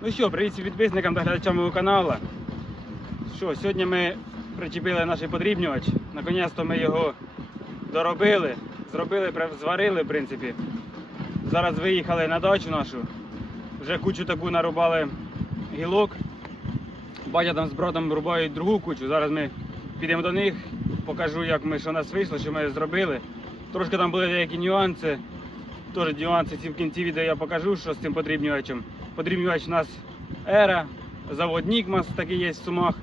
Ну що, привіт підписникам та глядачам мого каналу. Що, сьогодні ми причепили наш подрібнювач. Наконець-то ми його доробили, зробили, зварили, в принципі. Зараз виїхали на дачу нашу. Вже кучу таку нарубали гілок. Батя там з братом рубають другу кучу. Зараз ми підемо до них, покажу, як ми, що у нас вийшло, що ми зробили. Трошки там були деякі нюанси. Теж нюанси в кінці відео я покажу, що з цим подрібнювачем. Подрібнювач у нас Ера, завод Нікмас такий є в Сумах.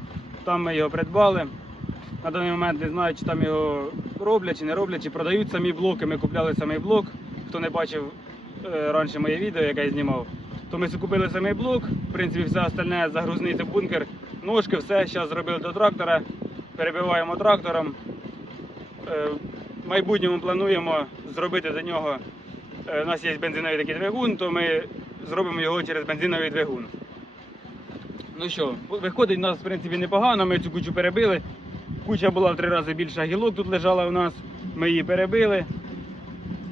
Там ми його придбали. На даний момент не знаю, чи там його роблять, чи не роблять, чи продають самі блоки. Ми купляли самий блок. Хто не бачив е, раніше моє відео, яке я знімав, то ми купили самий блок. В принципі, все остальне загрузниця бункер, ножки, все. Зараз зробили до трактора. Перебиваємо трактором. Е, В майбутньому плануємо зробити до нього. е, У нас є бензиновий такий двигун, то ми зробимо його через бензиновий двигун. Ну що, виходить у нас в принципі непогано, ми цю кучу перебили. Куча була в три рази більша гілок тут лежала у нас. Ми її перебили.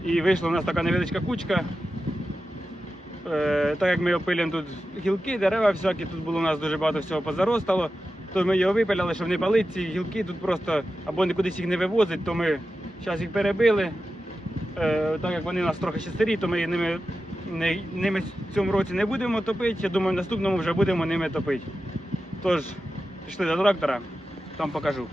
І вийшла у нас така невеличка кучка. Е, так як ми опилюємо тут гілки, дерева всякі, тут було у нас дуже багато всього позаростало, то ми його випиляли, щоб не палити ці гілки тут просто або не кудись їх не вивозить, то ми зараз їх перебили. Е, так як вони у нас трохи ще старі, то ми ними, ними в цьому році не будемо топити. Я думаю, в наступному вже будемо ними топити. Тож, пішли до трактора, там покажу.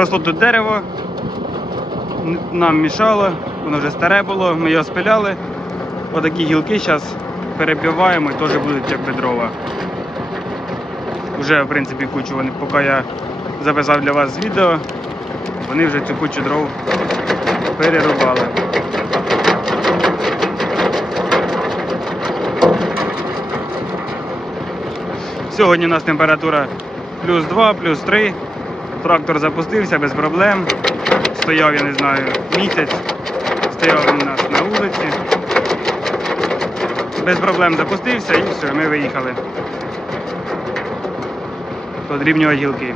Росло тут дерево, нам мішало, воно вже старе було, ми його спиляли. Отакі гілки зараз перебиваємо і теж будуть як дрова. Вже в принципі кучу вони, поки я записав для вас відео, вони вже цю кучу дров перерубали. Сьогодні у нас температура плюс 2, плюс 3. Трактор запустився без проблем. Стояв, я не знаю, місяць. Стояв він у нас на вулиці. Без проблем запустився і все, ми виїхали. Подрібнювати гілки.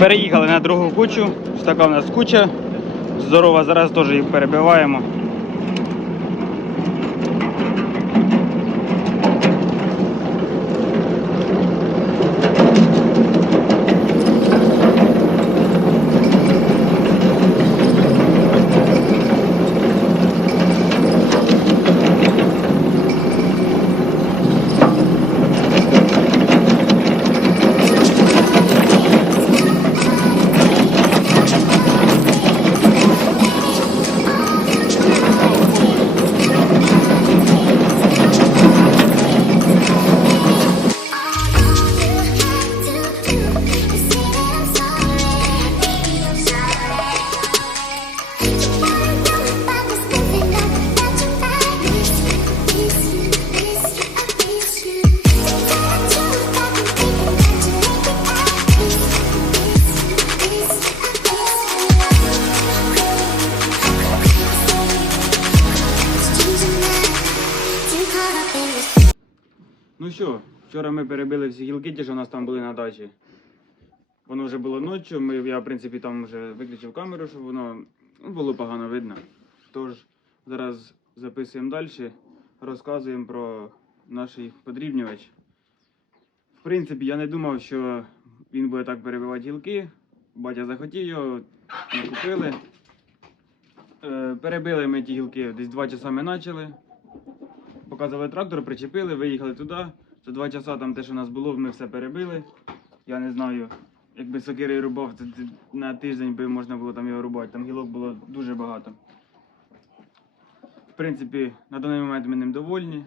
Переїхали на другу кучу. Ось Така у нас куча. Здорова, зараз теж її перебиваємо. Ну що, вчора ми перебили всі гілки, ті, що у нас там були на дачі. Воно вже було ночі. Ми, я, в принципі, там вже виключив камеру, щоб воно Ну, було погано видно. Тож зараз записуємо далі, розказуємо про наш подрібнювач. В принципі, я не думав, що він буде так перебивати гілки. Батя захотів його, ми купили. Е, перебили ми ті гілки, десь два часа ми почали. Показували трактор, причепили, виїхали туди. За два часа там те, що у нас було, ми все перебили. Я не знаю, якби сокирою рубав, це на тиждень би можна було там його рубати. Там гілок було дуже багато. В принципі, на даний момент ми ним довольні.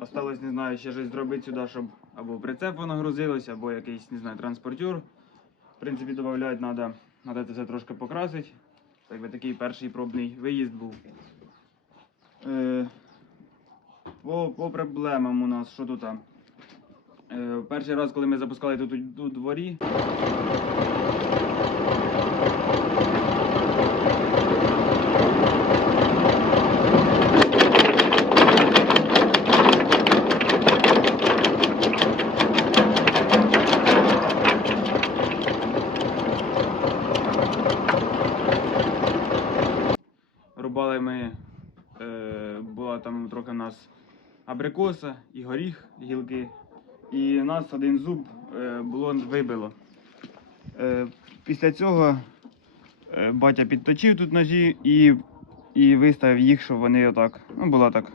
Осталось, не знаю, ще щось зробити сюди, щоб або прицеп воно грузилось, або якийсь, не знаю, транспортер. В принципі, додати треба, треба це все трошки покрасити. Так би такий перший пробний виїзд був. Е, по, по проблемам у нас, що тут? Е, перший раз, коли ми запускали тут у дворі. Рубали ми, е, була там трохи у нас абрикоса і горіх, гілки. І нас один зуб е, було вибило. Е, після цього е, батя підточив тут ножі і, і виставив їх, щоб вони отак. Ну, було так.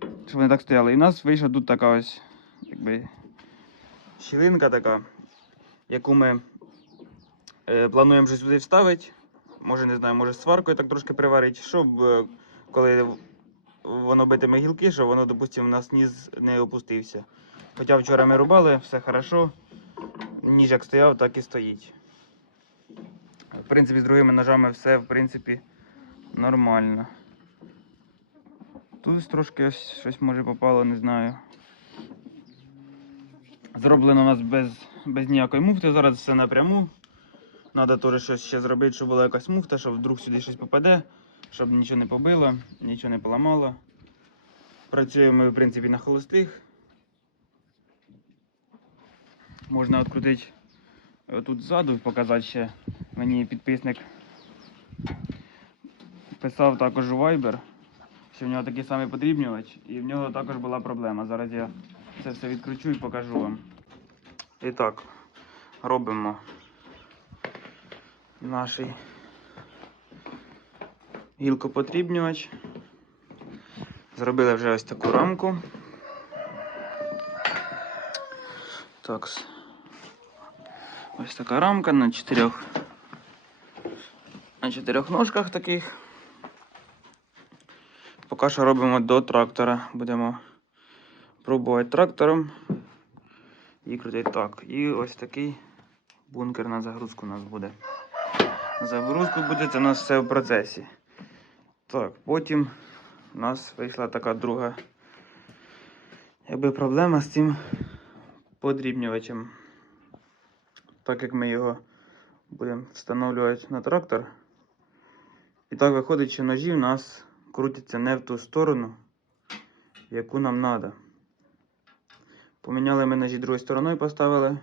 Щоб вони так стояли. І в нас вийшла тут така ось, якби, щілинка така, яку ми е, плануємо вже сюди вставити. Може, не знаю, може сваркою так трошки приварити, щоб коли воно битиме гілки, щоб воно, допустимо, у нас ніс не опустився. Хоча вчора ми рубали, все хорошо. Ніж як стояв, так і стоїть. В принципі, з другими ножами все в принципі нормально. Тут трошки ось щось може попало, не знаю. Зроблено у нас без, без ніякої муфти, зараз все напряму. Треба теж щось ще зробити, щоб була якась муфта, щоб вдруг сюди щось попаде, щоб нічого не побило, нічого не поламало. Працюємо в принципі, на холостих. Можна відкрутити тут ззаду, показати ще. Мені підписник писав також у Viber, що в нього такий самий подрібнювач, і в нього також була проблема. Зараз я це все відкручу і покажу вам. І так, робимо наш гілкопотрібнювач. Зробили вже ось таку рамку. Так. Ось така рамка на чотирьох на чотирьох ножках таких. Поки що робимо до трактора. Будемо пробувати трактором і крутити так. І ось такий бункер на загрузку у нас буде. Загрузку буде це у нас все в процесі. Так, потім у нас вийшла така друга якби проблема з цим подрібнювачем. Так як ми його будемо встановлювати на трактор. І так виходить, що ножі в нас крутяться не в ту сторону, яку нам треба. Поміняли ми ножі другою стороною поставили.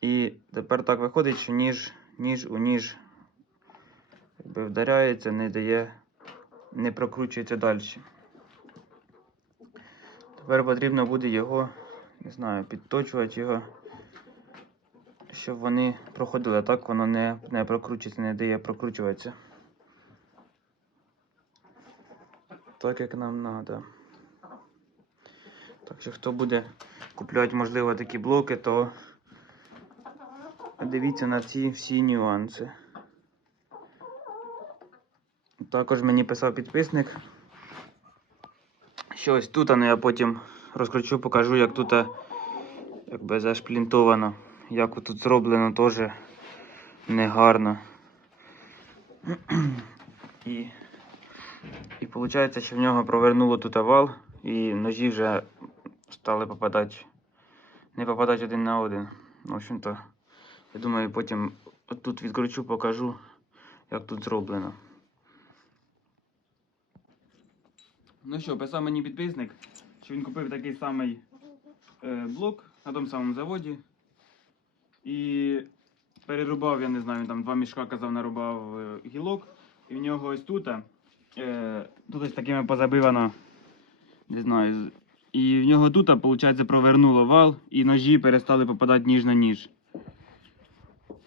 І тепер так виходить, що ніж, ніж у ніж якби вдаряється, не дає, не прокручується далі. Тепер потрібно буде його, не знаю, підточувати його, щоб вони проходили. Так воно не, не прокручується, не дає прокручуватися. Так як нам треба. Так що хто буде купляти, можливо, такі блоки, то дивіться на ці всі нюанси. Також мені писав підписник. Що ось тут, ну я потім розкручу, покажу, як тут е, якби зашплінтовано, як тут зроблено теж негарно. І, і виходить, що в нього провернуло тут вал, і ножі вже стали попадати, не попадати один на один. В общем-то, я думаю, потім тут відкручу, покажу, як тут зроблено. Ну що, писав мені підписник, що він купив такий самий е, блок на тому самому заводі. І перерубав, я не знаю, він там два мішка казав, нарубав е, І в нього ось тут, е, тут ось такими позабивано, не знаю. І в нього тут, виходить, провернуло вал, і ножі перестали попадати ніж на ніж.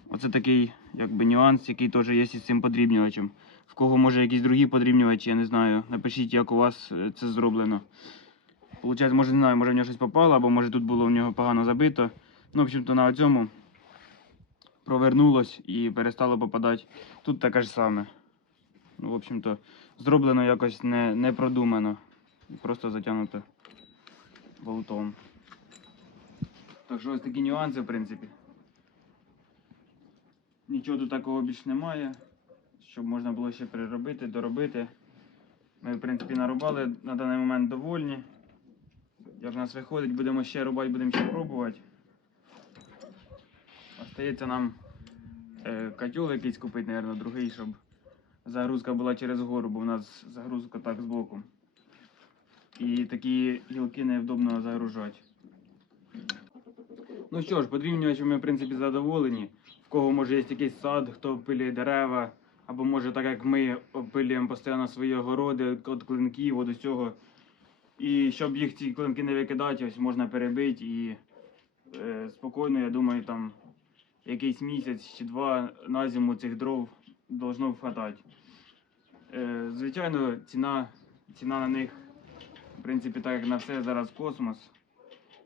Оце такий якби нюанс, який теж є із цим подрібнювачем. В кого може якісь другі подрібнювачі, я не знаю. Напишіть, як у вас е, це зроблено. Получається, може, не знаю, може в нього щось попало, або може тут було в нього погано забито. Ну, в общем-то, на цьому провернулось і перестало попадати. Тут таке ж саме. Ну, в общем-то, зроблено якось не, не продумано. Просто затягнуто болтом. Так що ось такі нюанси, в принципі. Нічого тут такого більш немає, щоб можна було ще переробити, доробити. Ми, в принципі, нарубали на даний момент довольні. Як в нас виходить, будемо ще рубати, будемо ще пробувати. Остається нам е, котел якийсь купити, мабуть, другий, щоб загрузка була через гору, бо в нас загрузка так збоку. І такі гілки невдобно загружати. Ну що ж, подрівнювачем ми, в принципі, задоволені. В кого може є якийсь сад, хто опилює дерева, або може так як ми опилюємо постійно свої огороди від клинків, від усього. І щоб їх ці клинки не викидати, ось можна перебити і е, спокійно, я думаю, там якийсь місяць чи два на зиму цих дров должно вхватати. Е, звичайно, ціна, ціна на них, в принципі, так як на все зараз космос.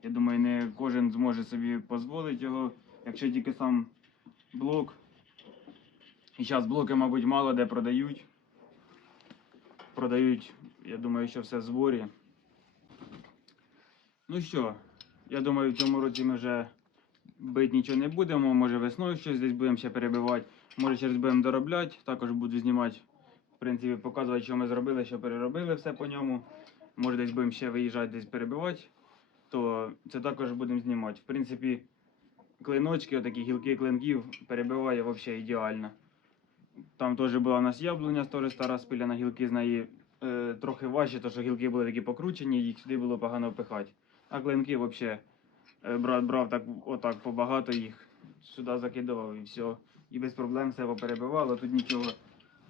Я думаю, не кожен зможе собі дозволити його, якщо тільки сам блок. І зараз блоки, мабуть, мало де продають. Продають, я думаю, що все в зборі. Ну що, я думаю, в цьому році ми вже бити нічого не будемо. Може весною щось десь будемо ще перебивати. Може через будемо доробляти. Також буду знімати, в принципі, показувати, що ми зробили, що переробили все по ньому. Може десь будемо ще виїжджати, десь перебивати. То це також будемо знімати. В принципі, клиночки, отакі гілки клинків перебиває взагалі ідеально. Там теж була у нас яблуня теж стара спиляна гілки з неї е, трохи важче, тому що гілки були такі покручені, їх сюди було погано впихати. А клинки взагалі брат брав так, отак побагато їх, сюди закидував і все. І без проблем все поперебивало. Тут нічого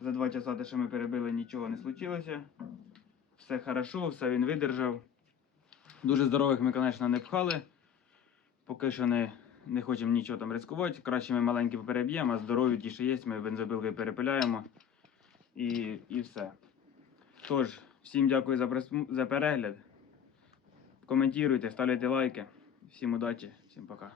за два часа, те, що ми перебили, нічого не случилося. Все хорошо, все він видержав. Дуже здорових ми, звісно, не пхали. Поки що не, не хочемо нічого там ризикувати. Краще ми маленькі переб'ємо, а здорові ті, що є, ми бензобилки перепиляємо. І, і все. Тож, всім дякую за, за перегляд. Коментуйте, ставляйте лайки. Всім удачі, всім пока.